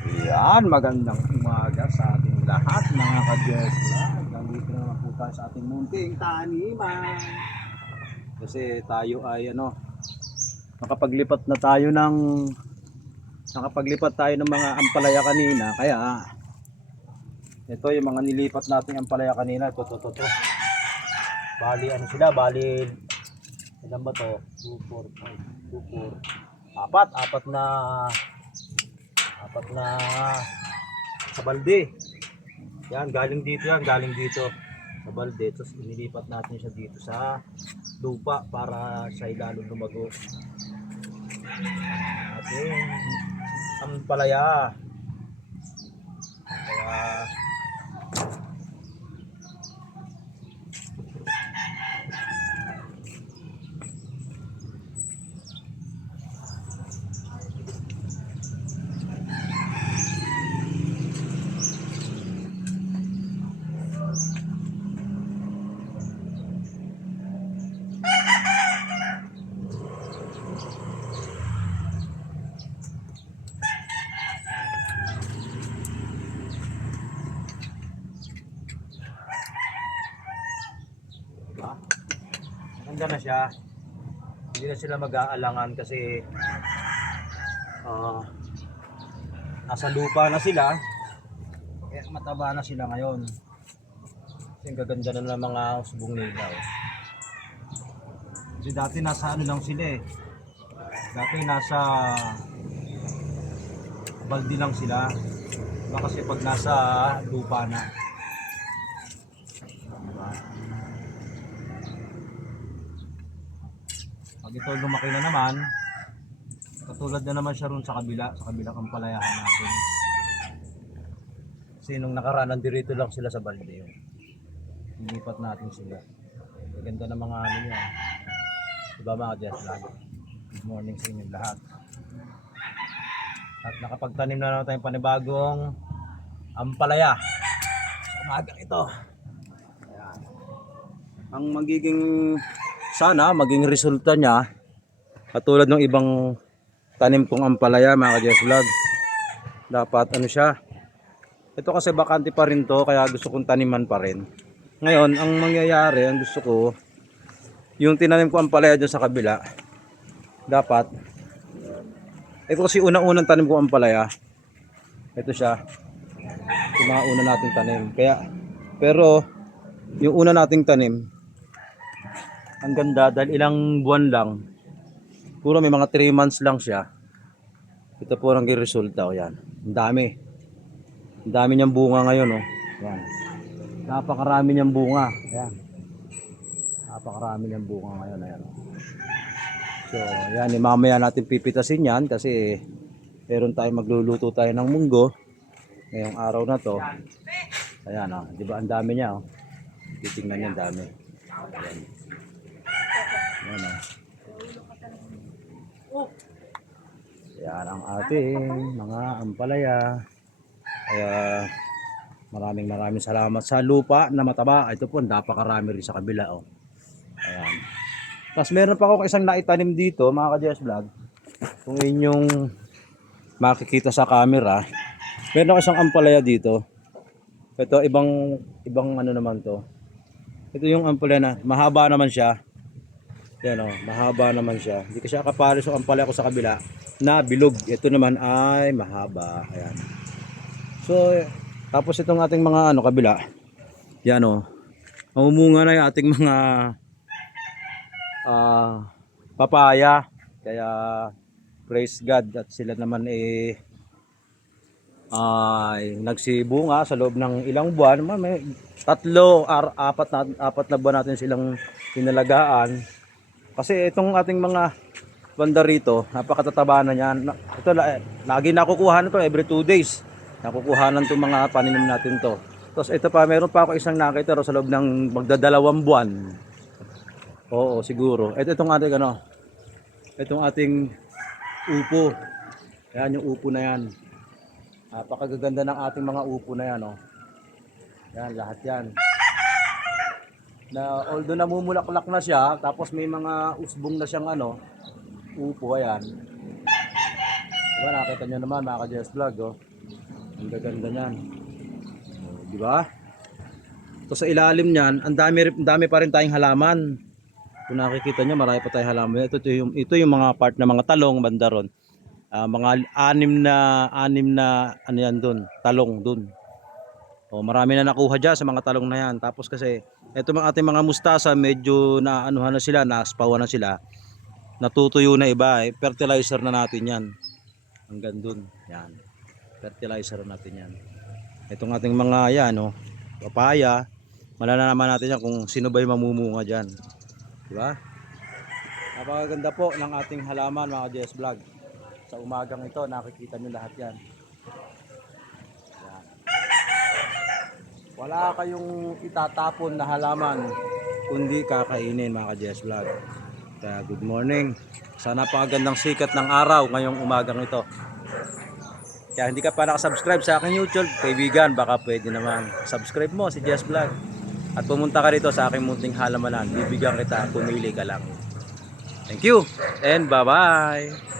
Yan, magandang umaga sa ating lahat mga ka-Jesla. Nandito na po tayo sa ating munting taniman. Kasi tayo ay nakapaglipat tayo ng mga ampalaya kanina. Kaya ito yung mga nilipat nating ampalaya kanina. Ito. Bali ilan ba to? 2, 4, 5, 2, 4. Apat na sa balde. Galing dito sa balde. Tapos inilipat natin siya dito sa lupa para siya lalo lumago. Ating ampalaya. Kaya maganda na siya. Hindi na sila mag-aalangan kasi nasa lupa na sila. Kaya mataba na sila ngayon. Kasi ang gaganda na ng mga usbong nila. Kasi dati nasa lang sila eh. Dati nasa baldi lang sila. Diba kasi pag nasa lupa na. Diba? Pag ito lumaki na naman, katulad na naman siya ron sa kabilang ampalayahan natin. Kasi nung nakaraan, nandito lang sila sa balde yun. Ilipat natin sila. Maganda na mga niya. Diba mga Jesla? Good morning sa inyo lahat. At nakapagtanim na naman tayong panibagong ampalaya sa umagang ito. Ayan. Ang maging resulta niya katulad ng ibang tanim kong ampalaya mga ka-Jesla, dapat siya. Ito kasi bakante pa rin to, kaya gusto kong taniman pa rin. Ngayon ang mangyayari, ang gusto ko, yung tinanim ko ampalaya dyan sa kabila, dapat ito kasi unang tanim ko ampalaya. Ito siya, yung mga una nating tanim. Pero yung una nating tanim, ang ganda dahil ilang buwan lang, puro may mga 3 months lang siya. Ito po ang resulta. Yan, ang dami niyang bunga ngayon. Yan, napakarami niyang bunga. Yan, napakarami niyang bunga ngayon. Ayan. So yan, mamaya natin pipitasin yan kasi meron tayong magluluto tayo ng munggo ngayong araw na to. Ayan, diba ang dami niya. Titingnan niyo, ang dami. Ayan. Ayan, yan ang ating mga ampalaya. Kaya maraming salamat sa lupa na mataba. Ito po, napakarami rin sa kabila. Ayan. Tapos meron pa ako isang naitanim dito mga ka-Jess Vlog. Kung inyong makikita sa camera, meron ako isang ampalaya dito. Ito ibang naman to. Ito yung ampalaya na mahaba naman siya. Yan mahaba naman siya. Hindi kasi kapares yung ampalaya ko sa kabila na bilog. Ito naman ay mahaba. Ayan. So tapos itong ating mga kabila. Yan mamumunga na yung ating mga papaya. Kaya praise God at sila naman ay nagsibunga sa loob ng ilang buwan. May 3, 4 na buwan natin silang pinalagaan. Kasi itong ating mga banda rito, napakatataba na niyan. Ito lagi nakukuha na to every 2 days. Nakukuhanan itong mga paninim natin to. Tapos ito pa, meron pa ako isang nakita sa loob ng magdadalawang buwan. Oo, siguro. Itong ating itong ating upo. Yan yung upo na yan. Napakaganda ng ating mga upo na yan. Yan, lahat yan. Na although namumulaklak na siya, tapos may mga usbong na siyang upo, ayan. Diba, nakita nyo naman mga ka-Jess Vlog, Ang gaganda niyan. Oh, di ba? Ito sa ilalim niyan, ang dami pa rin tayong halaman. Kung nakikita niyo, marami pa tayong halaman. Ito yung mga part ng mga talong banda ron. Mga anim na ano yan doon, talong doon. O marami na nakuha diyan sa mga talong na yan. Tapos kasi ito mga ating mga mustasa, medyo na anuhan na sila, naaspawan na sila. Natutuyo na iba, fertilizer na natin yan. Hanggang doon. Yan. Fertilizer natin yan. Itong ating mga yan, oh, papaya, malalaman natin yan kung sino ba yung mamumunga diyan. Di ba? Napakaganda po ng ating halaman mga JS Vlog. Sa umagang ito, nakikita niyo lahat yan. Yan. Wala kayong itatapon na halaman kundi kakainin mga JS Vlog. Kaya good morning. Sana napakagandang sikat ng araw ngayong umagang ito. Kaya hindi ka pa nakasubscribe sa aking YouTube, kaibigan, baka pwede naman subscribe mo si JS Vlog. At pumunta ka rito sa aking munting halamanan. Bibigyan kita, pumili ka lang. Thank you and bye-bye.